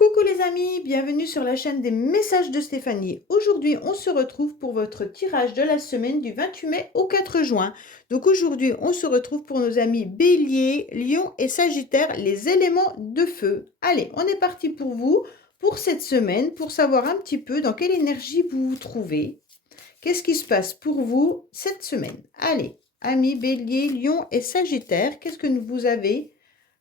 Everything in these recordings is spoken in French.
Coucou les amis, bienvenue sur la chaîne des messages de Stéphanie. Aujourd'hui, on se retrouve pour votre tirage de la semaine du 28 mai au 4 juin. Donc aujourd'hui, on se retrouve pour nos amis Bélier, Lion et Sagittaire, les éléments de feu. Allez, on est parti pour vous, pour cette semaine, pour savoir un petit peu dans quelle énergie vous vous trouvez. Qu'est-ce qui se passe pour vous cette semaine? Allez, amis Bélier, Lion et Sagittaire, qu'est-ce que vous avez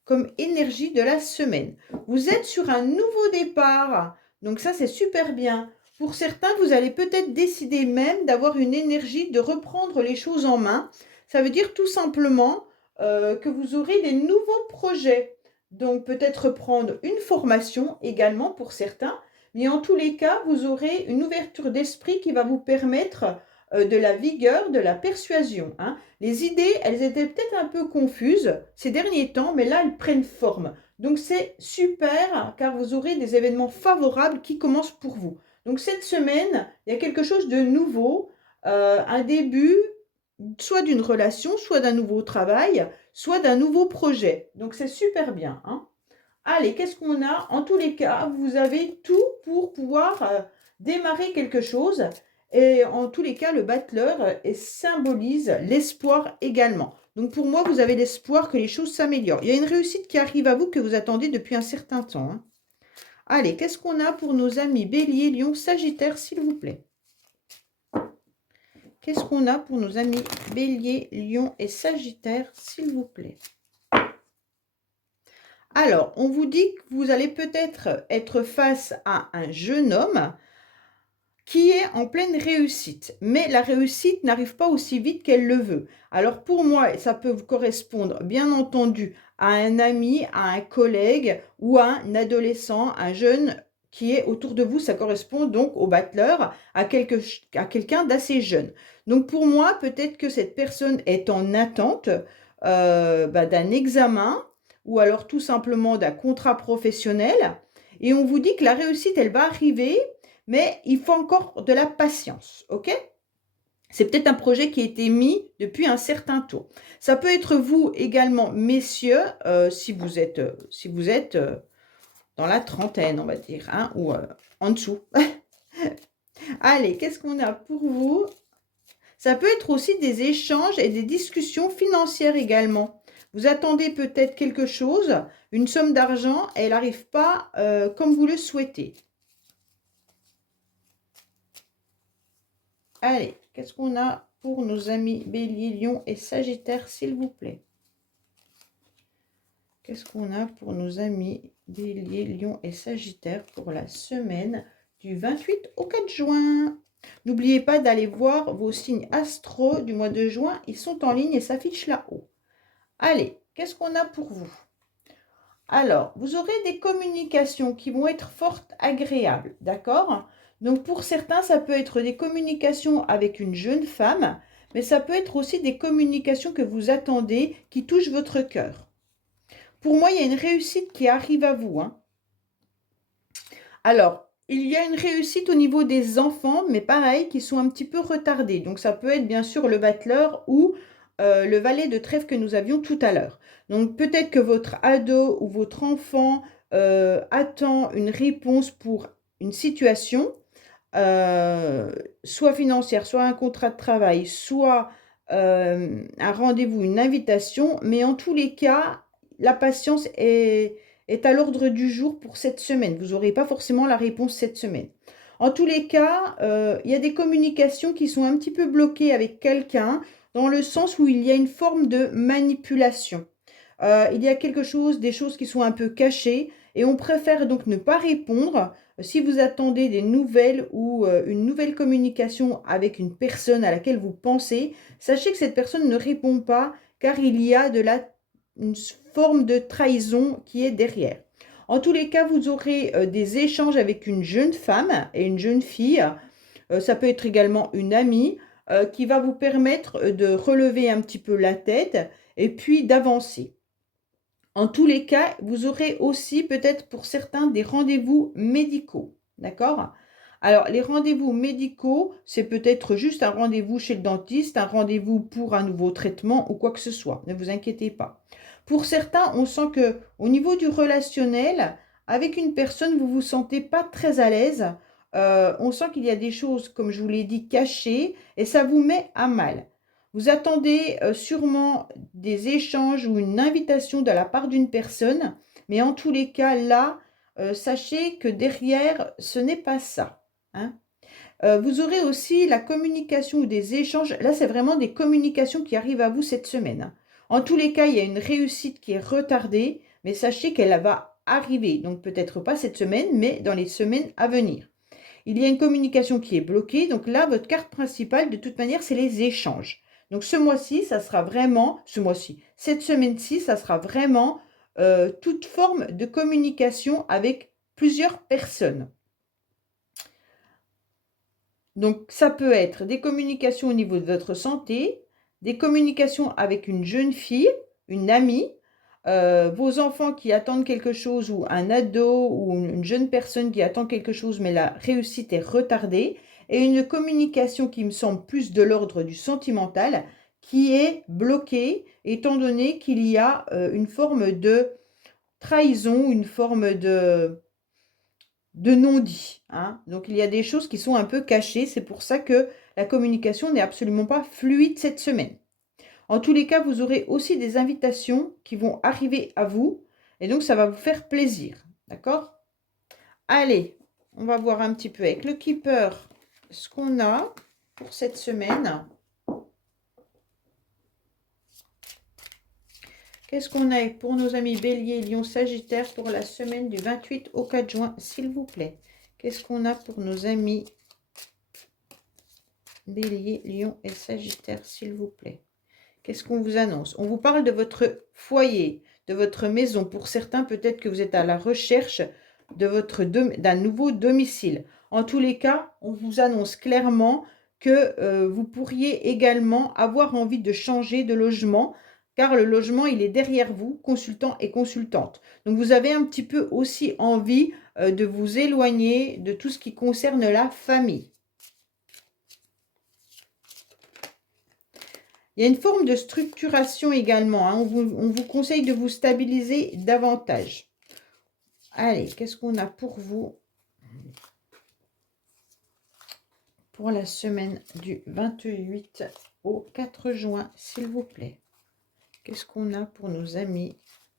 comme énergie de la semaine? Vous êtes sur un nouveau départ, donc ça c'est super bien. Pour certains, vous allez peut-être décider même d'avoir une énergie de reprendre les choses en main. Ça veut dire tout simplement que vous aurez des nouveaux projets. Donc peut-être prendre une formation également pour certains. Mais en tous les cas, vous aurez une ouverture d'esprit qui va vous permettre de la vigueur, de la persuasion. Les idées, elles étaient peut-être un peu confuses ces derniers temps, mais là, elles prennent forme. Donc, c'est super car vous aurez des événements favorables qui commencent pour vous. Donc, cette semaine, il y a quelque chose de nouveau, un début, soit d'une relation, soit d'un nouveau travail, soit d'un nouveau projet. Donc, c'est super bien. Allez, qu'est-ce qu'on a? En tous les cas, vous avez tout pour pouvoir démarrer quelque chose. Et en tous les cas, le battleur symbolise l'espoir également. Donc pour moi, vous avez l'espoir que les choses s'améliorent. Il y a une réussite qui arrive à vous que vous attendez depuis un certain temps. Allez, qu'est-ce qu'on a pour nos amis Bélier, Lion, Sagittaire, s'il vous plaît? Qu'est-ce qu'on a pour nos amis Bélier, Lion et Sagittaire, s'il vous plaît? Alors, on vous dit que vous allez peut-être être face à un jeune homme qui est en pleine réussite. Mais la réussite n'arrive pas aussi vite qu'elle le veut. Alors pour moi, ça peut correspondre bien entendu à un ami, à un collègue ou à un adolescent, un jeune qui est autour de vous. Ça correspond donc au battleur, à quelqu'un d'assez jeune. Donc pour moi, peut-être que cette personne est en attente d'un examen ou alors tout simplement d'un contrat professionnel. Et on vous dit que la réussite, elle va arriver, mais il faut encore de la patience, ok? C'est peut-être un projet qui a été mis depuis un certain temps. Ça peut être vous également, messieurs, si vous êtes dans la trentaine, on va dire, ou en dessous. Allez, qu'est-ce qu'on a pour vous? Ça peut être aussi des échanges et des discussions financières également. Vous attendez peut-être quelque chose, une somme d'argent, et elle n'arrive pas comme vous le souhaitez. Allez, qu'est-ce qu'on a pour nos amis Bélier, Lion et Sagittaire, s'il vous plaît? Qu'est-ce qu'on a pour nos amis Bélier, Lion et Sagittaire pour la semaine du 28 au 4 juin? N'oubliez pas d'aller voir vos signes astro du mois de juin. Ils sont en ligne et s'affichent là-haut. Allez, qu'est-ce qu'on a pour vous? Alors, vous aurez des communications qui vont être fortes, agréables, d'accord? Donc, pour certains, ça peut être des communications avec une jeune femme, mais ça peut être aussi des communications que vous attendez qui touchent votre cœur. Pour moi, il y a une réussite qui arrive à vous. Alors, il y a une réussite au niveau des enfants, mais pareil, qui sont un petit peu retardés. Donc, ça peut être bien sûr le battleur ou le valet de trèfle que nous avions tout à l'heure. Donc, peut-être que votre ado ou votre enfant attend une réponse pour une situation, soit financière, soit un contrat de travail, soit un rendez-vous, une invitation. Mais en tous les cas, la patience est à l'ordre du jour pour cette semaine. Vous n'aurez pas forcément la réponse cette semaine. En tous les cas, il y a des communications qui sont un petit peu bloquées avec quelqu'un, dans le sens où il y a une forme de manipulation. Il y a quelque chose, des choses qui sont un peu cachées, et on préfère donc ne pas répondre. Si vous attendez des nouvelles ou une nouvelle communication avec une personne à laquelle vous pensez, sachez que cette personne ne répond pas, car il y a une forme de trahison qui est derrière. En tous les cas, vous aurez des échanges avec une jeune femme et une jeune fille. Ça peut être également une amie qui va vous permettre de relever un petit peu la tête et puis d'avancer. En tous les cas, vous aurez aussi peut-être pour certains des rendez-vous médicaux. D'accord? Alors, les rendez-vous médicaux, c'est peut-être juste un rendez-vous chez le dentiste, un rendez-vous pour un nouveau traitement ou quoi que ce soit. Ne vous inquiétez pas. Pour certains, on sent que au niveau du relationnel, avec une personne, vous vous sentez pas très à l'aise. On sent qu'il y a des choses, comme je vous l'ai dit, cachées et ça vous met à mal. Vous attendez sûrement des échanges ou une invitation de la part d'une personne, mais en tous les cas, là, sachez que derrière, ce n'est pas ça, hein. Vous aurez aussi la communication ou des échanges. Là, c'est vraiment des communications qui arrivent à vous cette semaine, hein. En tous les cas, il y a une réussite qui est retardée, mais sachez qu'elle va arriver. Donc, peut-être pas cette semaine, mais dans les semaines à venir. Il y a une communication qui est bloquée. Donc là, votre carte principale, de toute manière, c'est les échanges. Donc, ce mois-ci, ça sera vraiment, cette semaine-ci, ça sera vraiment toute forme de communication avec plusieurs personnes. Donc, ça peut être des communications au niveau de votre santé, des communications avec une jeune fille, une amie, vos enfants qui attendent quelque chose ou un ado ou une jeune personne qui attend quelque chose mais la réussite est retardée et une communication qui me semble plus de l'ordre du sentimental qui est bloquée étant donné qu'il y a une forme de trahison, une forme de non-dit, hein. Donc, il y a des choses qui sont un peu cachées. C'est pour ça que la communication n'est absolument pas fluide cette semaine. En tous les cas, vous aurez aussi des invitations qui vont arriver à vous. Et donc, ça va vous faire plaisir. D'accord? Allez, on va voir un petit peu avec le Keeper ce qu'on a pour cette semaine. Qu'est-ce qu'on a pour nos amis Bélier, Lion, Sagittaire pour la semaine du 28 au 4 juin, s'il vous plaît? Qu'est-ce qu'on a pour nos amis Bélier, Lion et Sagittaire, s'il vous plaît? Qu'est-ce qu'on vous annonce? On vous parle de votre foyer, de votre maison. Pour certains, peut-être que vous êtes à la recherche d'un nouveau domicile. En tous les cas, on vous annonce clairement que vous pourriez également avoir envie de changer de logement, car le logement, il est derrière vous, consultant et consultante. Donc, vous avez un petit peu aussi envie de vous éloigner de tout ce qui concerne la famille. Il y a une forme de structuration également, hein. On vous conseille de vous stabiliser davantage. Allez, qu'est-ce qu'on a pour vous pour la semaine du 28 au 4 juin, s'il vous plaît? Qu'est-ce qu'on a pour nos amis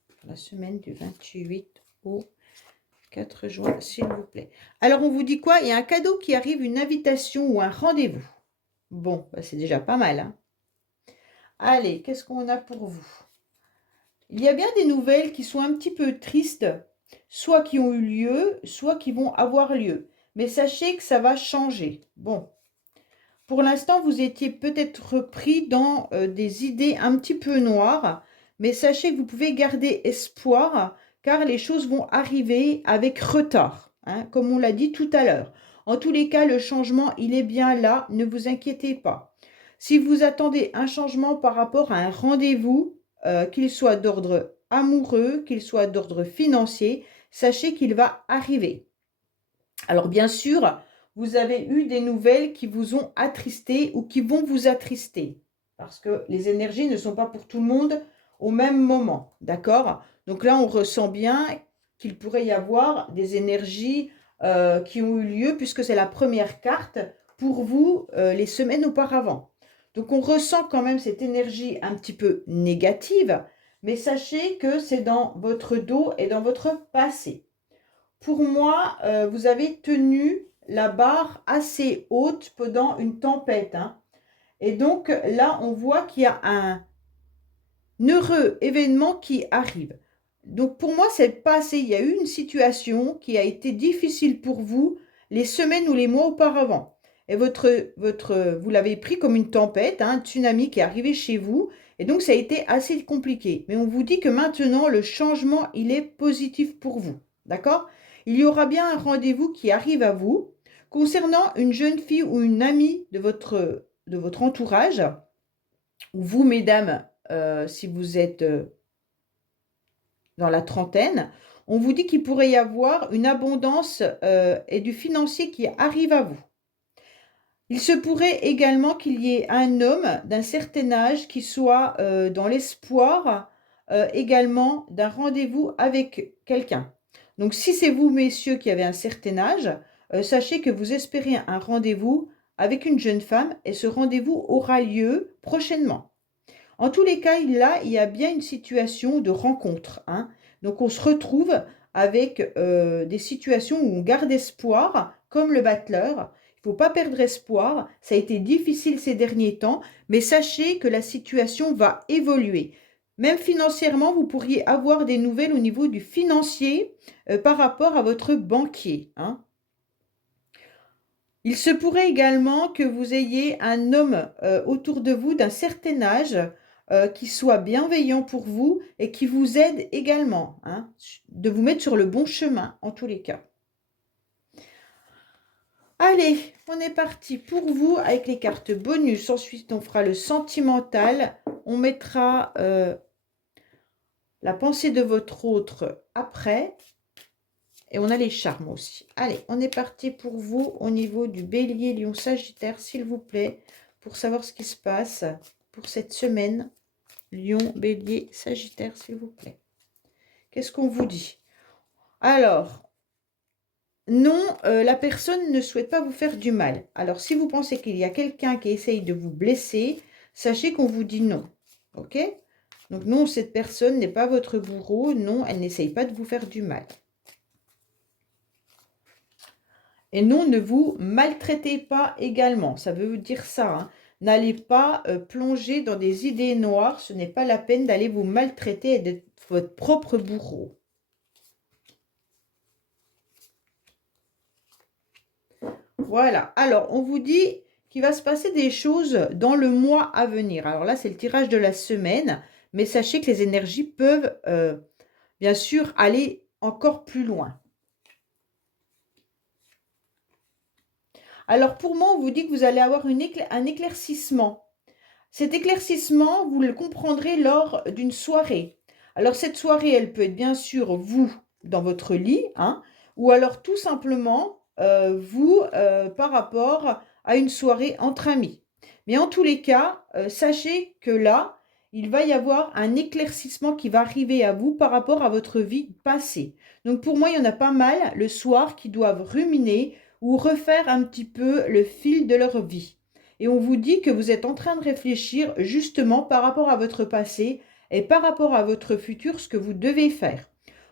pour la semaine du 28 au 4 juin, s'il vous plaît? Alors, on vous dit quoi? Il y a un cadeau qui arrive, une invitation ou un rendez-vous. Bon, bah, c'est déjà pas mal, hein. Allez, qu'est-ce qu'on a pour vous? Il y a bien des nouvelles qui sont un petit peu tristes, soit qui ont eu lieu, soit qui vont avoir lieu. Mais sachez que ça va changer. Bon, pour l'instant, vous étiez peut-être pris dans des idées un petit peu noires, mais sachez que vous pouvez garder espoir, car les choses vont arriver avec retard, hein, comme on l'a dit tout à l'heure. En tous les cas, le changement, il est bien là, ne vous inquiétez pas. Si vous attendez un changement par rapport à un rendez-vous, qu'il soit d'ordre amoureux, qu'il soit d'ordre financier, sachez qu'il va arriver. Alors bien sûr, vous avez eu des nouvelles qui vous ont attristé ou qui vont vous attrister. Parce que les énergies ne sont pas pour tout le monde au même moment. D'accord? Donc là, on ressent bien qu'il pourrait y avoir des énergies qui ont eu lieu puisque c'est la première carte pour vous les semaines auparavant. Donc, on ressent quand même cette énergie un petit peu négative, mais sachez que c'est dans votre dos et dans votre passé. Pour moi, vous avez tenu la barre assez haute pendant une tempête, hein. Et donc, là, on voit qu'il y a un heureux événement qui arrive. Donc, pour moi, c'est passé. Il y a eu une situation qui a été difficile pour vous les semaines ou les mois auparavant. Et vous l'avez pris comme une tempête, hein, un tsunami qui est arrivé chez vous. Et donc, ça a été assez compliqué. Mais on vous dit que maintenant, le changement, il est positif pour vous. D'accord? Il y aura bien un rendez-vous qui arrive à vous concernant une jeune fille ou une amie de votre entourage. Ou vous, mesdames, si vous êtes dans la trentaine, on vous dit qu'il pourrait y avoir une abondance et du financier qui arrive à vous. Il se pourrait également qu'il y ait un homme d'un certain âge qui soit dans l'espoir également d'un rendez-vous avec quelqu'un. Donc, si c'est vous, messieurs, qui avez un certain âge, sachez que vous espérez un rendez-vous avec une jeune femme et ce rendez-vous aura lieu prochainement. En tous les cas, là, il y a bien une situation de rencontre, hein. Donc, on se retrouve avec des situations où on garde espoir, comme le battleur. Il ne faut pas perdre espoir. Ça a été difficile ces derniers temps, mais sachez que la situation va évoluer. Même financièrement, vous pourriez avoir des nouvelles au niveau du financier par rapport à votre banquier, hein. Il se pourrait également que vous ayez un homme autour de vous d'un certain âge qui soit bienveillant pour vous et qui vous aide également, hein, de vous mettre sur le bon chemin en tous les cas. Allez, on est parti pour vous avec les cartes bonus. Ensuite, on fera le sentimental. On mettra la pensée de votre autre après. Et on a les charmes aussi. Allez, on est parti pour vous au niveau du bélier, lion, sagittaire, s'il vous plaît, pour savoir ce qui se passe pour cette semaine. Lion, bélier, sagittaire, s'il vous plaît. Qu'est-ce qu'on vous dit? Alors, non, la personne ne souhaite pas vous faire du mal. Alors, si vous pensez qu'il y a quelqu'un qui essaye de vous blesser, sachez qu'on vous dit non. Ok? Donc, non, cette personne n'est pas votre bourreau. Non, elle n'essaye pas de vous faire du mal. Et non, ne vous maltraitez pas également. Ça veut dire ça, hein. N'allez pas plonger dans des idées noires. Ce n'est pas la peine d'aller vous maltraiter et d'être votre propre bourreau. Voilà. Alors, on vous dit qu'il va se passer des choses dans le mois à venir. Alors là, c'est le tirage de la semaine. Mais sachez que les énergies peuvent, bien sûr, aller encore plus loin. Alors, pour moi, on vous dit que vous allez avoir un éclaircissement. Cet éclaircissement, vous le comprendrez lors d'une soirée. Alors, cette soirée, elle peut être bien sûr vous dans votre lit, hein, ou alors tout simplement vous par rapport à une soirée entre amis. Mais en tous les cas, sachez que là, il va y avoir un éclaircissement qui va arriver à vous par rapport à votre vie passée. Donc, pour moi, il y en a pas mal le soir qui doivent ruminer ou refaire un petit peu le fil de leur vie. Et on vous dit que vous êtes en train de réfléchir justement par rapport à votre passé et par rapport à votre futur, ce que vous devez faire.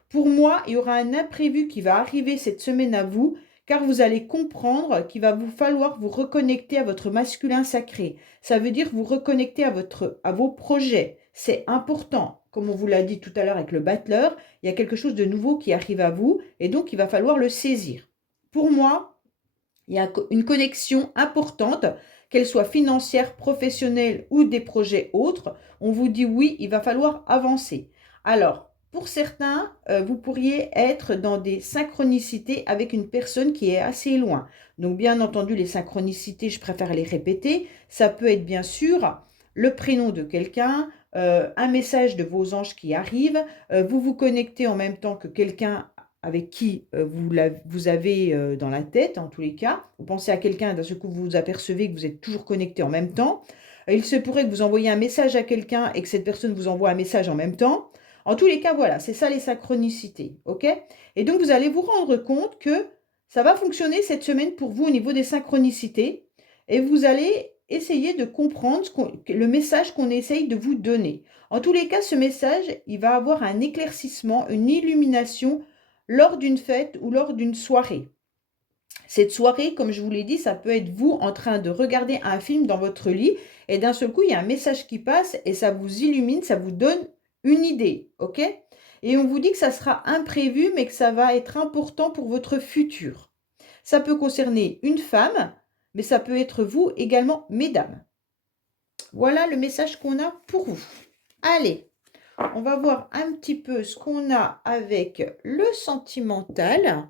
Pour moi, il y aura un imprévu qui va arriver cette semaine à vous, car vous allez comprendre qu'il va vous falloir vous reconnecter à votre masculin sacré. Ça veut dire vous reconnecter à vos projets. C'est important. Comme on vous l'a dit tout à l'heure avec le battleur, il y a quelque chose de nouveau qui arrive à vous et donc il va falloir le saisir. Pour moi, il y a une connexion importante, qu'elle soit financière, professionnelle ou des projets autres. On vous dit oui, il va falloir avancer. Alors, pour certains, vous pourriez être dans des synchronicités avec une personne qui est assez loin. Donc, bien entendu, les synchronicités, je préfère les répéter. Ça peut être bien sûr le prénom de quelqu'un, un message de vos anges qui arrive, vous vous connectez en même temps que quelqu'un avec qui vous avez dans la tête, en tous les cas. Vous pensez à quelqu'un, d'un seul coup, vous vous apercevez que vous êtes toujours connecté en même temps. Il se pourrait que vous envoyiez un message à quelqu'un et que cette personne vous envoie un message en même temps. En tous les cas, voilà, c'est ça les synchronicités, ok? Et donc, vous allez vous rendre compte que ça va fonctionner cette semaine pour vous au niveau des synchronicités et vous allez essayer de comprendre le message qu'on essaye de vous donner. En tous les cas, ce message, il va avoir un éclaircissement, une illumination lors d'une fête ou lors d'une soirée. Cette soirée, comme je vous l'ai dit, ça peut être vous en train de regarder un film dans votre lit et d'un seul coup, il y a un message qui passe et ça vous illumine, ça vous donne une idée, ok? Et on vous dit que ça sera imprévu, mais que ça va être important pour votre futur. Ça peut concerner une femme, mais ça peut être vous également, mesdames. Voilà le message qu'on a pour vous. Allez, on va voir un petit peu ce qu'on a avec le sentimental.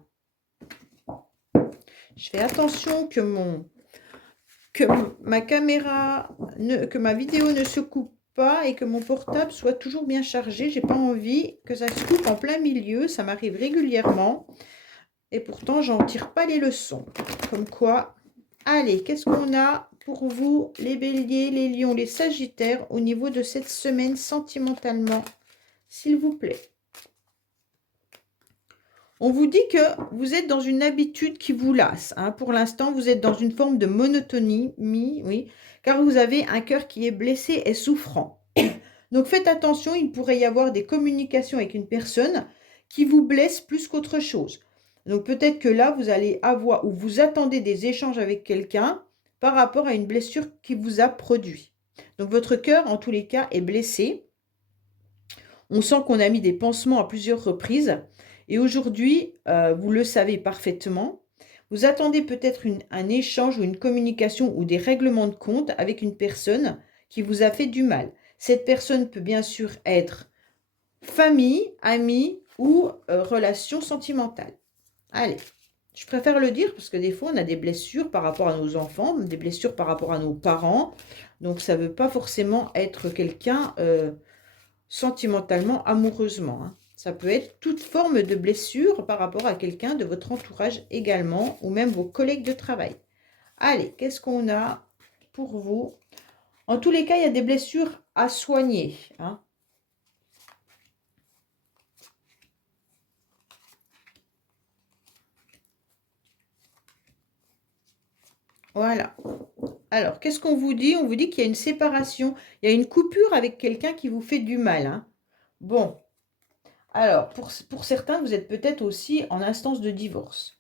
Je fais attention que ma caméra, que ma vidéo ne se coupe pas et que mon portable soit toujours bien chargé. J'ai pas envie que ça se coupe en plein milieu. Ça m'arrive régulièrement. Et pourtant, j'en tire pas les leçons. Comme quoi, allez, qu'est-ce qu'on a pour vous, les béliers, les lions, les sagittaires, au niveau de cette semaine sentimentalement, s'il vous plaît? On vous dit que vous êtes dans une habitude qui vous lasse, hein. Pour l'instant, vous êtes dans une forme de monotonie, oui, car vous avez un cœur qui est blessé et souffrant. Donc faites attention, il pourrait y avoir des communications avec une personne qui vous blesse plus qu'autre chose. Donc peut-être que là, vous allez avoir ou vous attendez des échanges avec quelqu'un par rapport à une blessure qui vous a produit. Donc votre cœur, en tous les cas, est blessé. On sent qu'on a mis des pansements à plusieurs reprises. Et aujourd'hui, vous le savez parfaitement, vous attendez peut-être un échange ou une communication ou des règlements de compte avec une personne qui vous a fait du mal. Cette personne peut bien sûr être famille, amie ou relation sentimentale. Allez, je préfère le dire parce que des fois, on a des blessures par rapport à nos enfants, des blessures par rapport à nos parents. Donc, ça ne veut pas forcément être quelqu'un sentimentalement, amoureusement, hein. Ça peut être toute forme de blessure par rapport à quelqu'un de votre entourage également, ou même vos collègues de travail. Allez, qu'est-ce qu'on a pour vous? En tous les cas, il y a des blessures à soigner, hein. Voilà. Alors, qu'est-ce qu'on vous dit? On vous dit qu'il y a une séparation, il y a une coupure avec quelqu'un qui vous fait du mal, hein. Bon, alors, pour certains, vous êtes peut-être aussi en instance de divorce.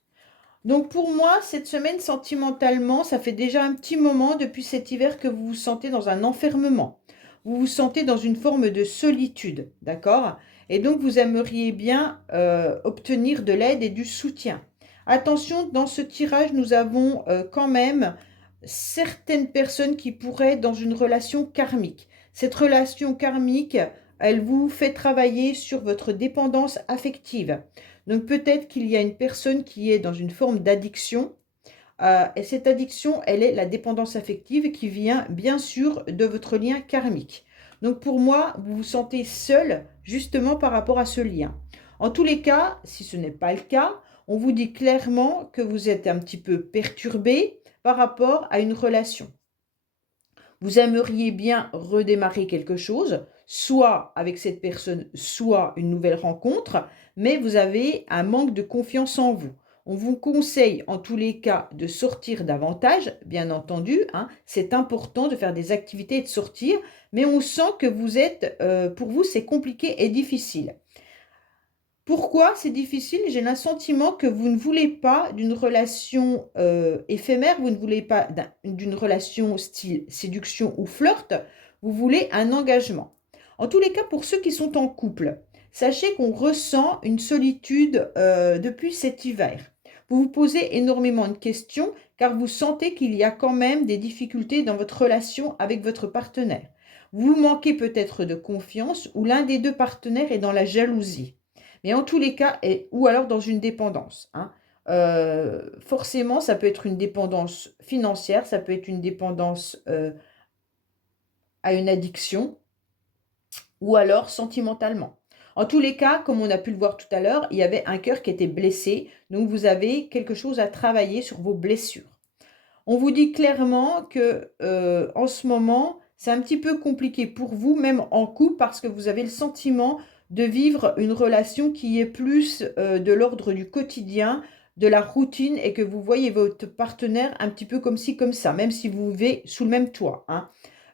Donc pour moi, cette semaine, sentimentalement, ça fait déjà un petit moment depuis cet hiver que vous vous sentez dans un enfermement. Vous vous sentez dans une forme de solitude, d'accord? Et donc vous aimeriez bien obtenir de l'aide et du soutien. Attention, dans ce tirage, nous avons quand même certaines personnes qui pourraient être dans une relation karmique. Cette relation karmique, elle vous fait travailler sur votre dépendance affective. Donc peut-être qu'il y a une personne qui est dans une forme d'addiction. Et cette addiction, elle est la dépendance affective qui vient bien sûr de votre lien karmique. Donc pour moi, vous vous sentez seul justement par rapport à ce lien. En tous les cas, si ce n'est pas le cas, on vous dit clairement que vous êtes un petit peu perturbé par rapport à une relation. Vous aimeriez bien redémarrer quelque chose, soit avec cette personne, soit une nouvelle rencontre, mais vous avez un manque de confiance en vous. On vous conseille en tous les cas de sortir davantage, bien entendu, hein. C'est important de faire des activités et de sortir, mais on sent que vous êtes, pour vous, c'est compliqué et difficile. Pourquoi c'est difficile? J'ai l'assentiment que vous ne voulez pas d'une relation éphémère, vous ne voulez pas d'une relation style séduction ou flirt, vous voulez un engagement. En tous les cas, pour ceux qui sont en couple, sachez qu'on ressent une solitude depuis cet hiver. Vous vous posez énormément de questions car vous sentez qu'il y a quand même des difficultés dans votre relation avec votre partenaire. Vous manquez peut-être de confiance ou l'un des deux partenaires est dans la jalousie. Mais en tous les cas, ou alors dans une dépendance, hein. Forcément, ça peut être une dépendance financière, ça peut être une dépendance à une addiction, ou alors sentimentalement. En tous les cas, comme on a pu le voir tout à l'heure, il y avait un cœur qui était blessé, donc vous avez quelque chose à travailler sur vos blessures. On vous dit clairement que en ce moment, c'est un petit peu compliqué pour vous, même en couple, parce que vous avez le sentiment de vivre une relation qui est plus de l'ordre du quotidien, de la routine, et que vous voyez votre partenaire un petit peu comme ci, comme ça, même si vous vivez sous le même toit, hein.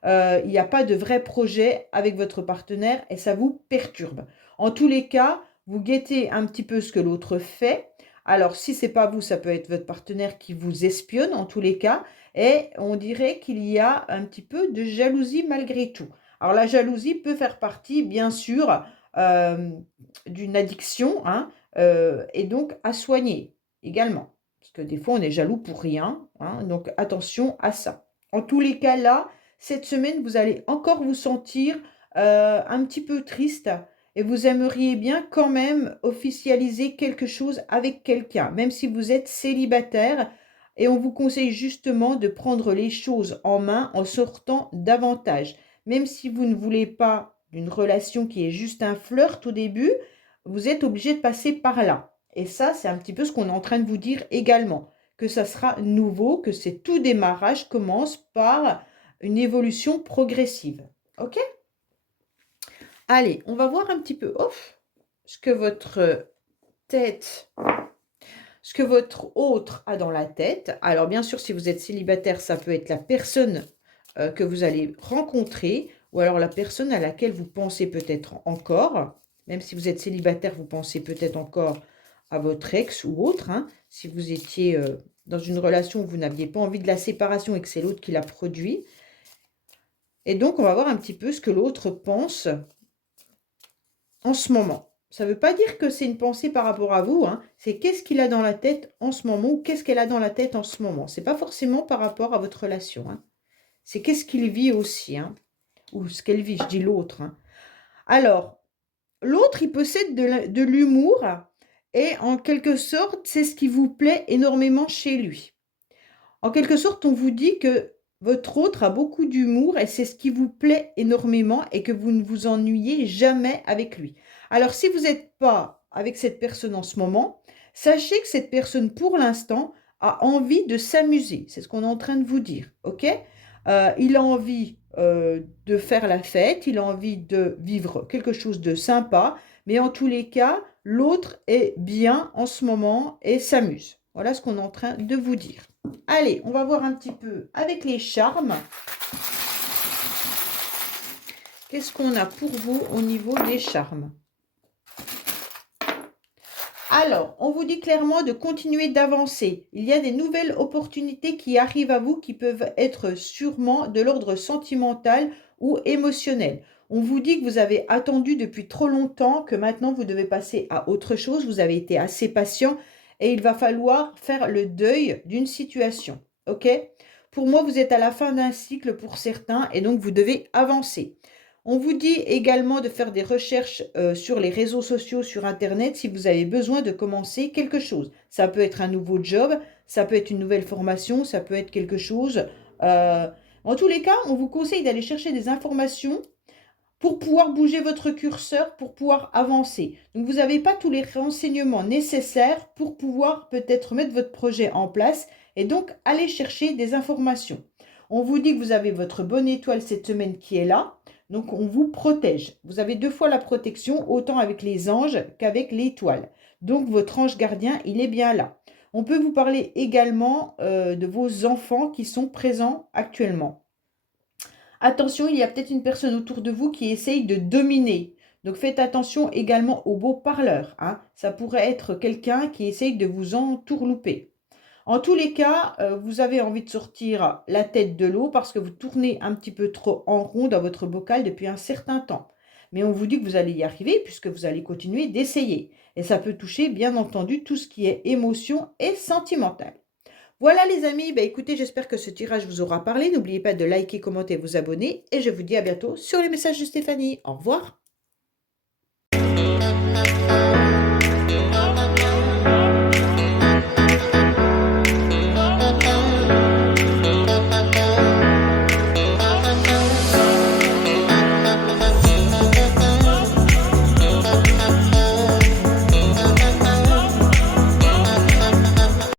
Il n'y a pas de vrai projet avec votre partenaire et ça vous perturbe. En tous les cas, vous guettez un petit peu ce que l'autre fait. Alors, si ce n'est pas vous, ça peut être votre partenaire qui vous espionne en tous les cas. Et on dirait qu'il y a un petit peu de jalousie malgré tout. Alors, la jalousie peut faire partie, bien sûr, euh, d'une addiction, hein, et donc à soigner également. Parce que des fois, on est jaloux pour rien, hein, donc attention à ça. En tous les cas, là, cette semaine, vous allez encore vous sentir un petit peu triste et vous aimeriez bien quand même officialiser quelque chose avec quelqu'un, même si vous êtes célibataire. Et on vous conseille justement de prendre les choses en main en sortant davantage. Même si vous ne voulez pas d'une relation qui est juste un flirt au début, vous êtes obligé de passer par là. Et ça, c'est un petit peu ce qu'on est en train de vous dire également, que ça sera nouveau, que c'est tout démarrage commence par une évolution progressive. OK? Allez, on va voir un petit peu ce que votre tête ce que votre autre a dans la tête. Alors bien sûr, si vous êtes célibataire, ça peut être la personne que vous allez rencontrer ou alors la personne à laquelle vous pensez peut-être encore. Même si vous êtes célibataire, vous pensez peut-être encore à votre ex ou autre, hein. Si vous étiez dans une relation où vous n'aviez pas envie de la séparation et que c'est l'autre qui l'a produit. Et donc, on va voir un petit peu ce que l'autre pense en ce moment. Ça ne veut pas dire que c'est une pensée par rapport à vous, hein. C'est qu'est-ce qu'il a dans la tête en ce moment ou qu'est-ce qu'elle a dans la tête en ce moment. Ce n'est pas forcément par rapport à votre relation, hein. C'est qu'est-ce qu'il vit aussi, hein. Ou ce qu'elle vit, je dis l'autre, hein. Alors, l'autre, il possède de l'humour et en quelque sorte, c'est ce qui vous plaît énormément chez lui. En quelque sorte, on vous dit que votre autre a beaucoup d'humour et c'est ce qui vous plaît énormément et que vous ne vous ennuyez jamais avec lui. Alors, si vous n'êtes pas avec cette personne en ce moment, sachez que cette personne, pour l'instant, a envie de s'amuser. C'est ce qu'on est en train de vous dire, ok? Il a envie de faire la fête, il a envie de vivre quelque chose de sympa, mais en tous les cas, l'autre est bien en ce moment et s'amuse. Voilà ce qu'on est en train de vous dire. Allez, on va voir un petit peu avec les charmes. Qu'est-ce qu'on a pour vous au niveau des charmes? Alors, on vous dit clairement de continuer d'avancer. Il y a des nouvelles opportunités qui arrivent à vous qui peuvent être sûrement de l'ordre sentimental ou émotionnel. On vous dit que vous avez attendu depuis trop longtemps, que maintenant vous devez passer à autre chose. Vous avez été assez patient et il va falloir faire le deuil d'une situation. Ok? Pour moi, vous êtes à la fin d'un cycle pour certains et donc vous devez avancer. On vous dit également de faire des recherches sur les réseaux sociaux, sur Internet, si vous avez besoin de commencer quelque chose. Ça peut être un nouveau job, ça peut être une nouvelle formation, ça peut être quelque chose. En tous les cas, on vous conseille d'aller chercher des informations pour pouvoir bouger votre curseur, pour pouvoir avancer. Donc, vous n'avez pas tous les renseignements nécessaires pour pouvoir peut-être mettre votre projet en place et donc aller chercher des informations. On vous dit que vous avez votre bonne étoile cette semaine qui est là. Donc, on vous protège. Vous avez 2 fois la protection, autant avec les anges qu'avec l'étoile. Donc, votre ange gardien, il est bien là. On peut vous parler également de vos enfants qui sont présents actuellement. Attention, il y a peut-être une personne autour de vous qui essaye de dominer. Donc, faites attention également aux beaux parleurs, hein. Ça pourrait être quelqu'un qui essaye de vous entourlouper. En tous les cas, vous avez envie de sortir la tête de l'eau parce que vous tournez un petit peu trop en rond dans votre bocal depuis un certain temps. Mais on vous dit que vous allez y arriver puisque vous allez continuer d'essayer. Et ça peut toucher, bien entendu, tout ce qui est émotion et sentimental. Voilà les amis, bah écoutez, j'espère que ce tirage vous aura parlé. N'oubliez pas de liker, commenter, vous abonner. Et je vous dis à bientôt sur les messages de Stéphanie. Au revoir.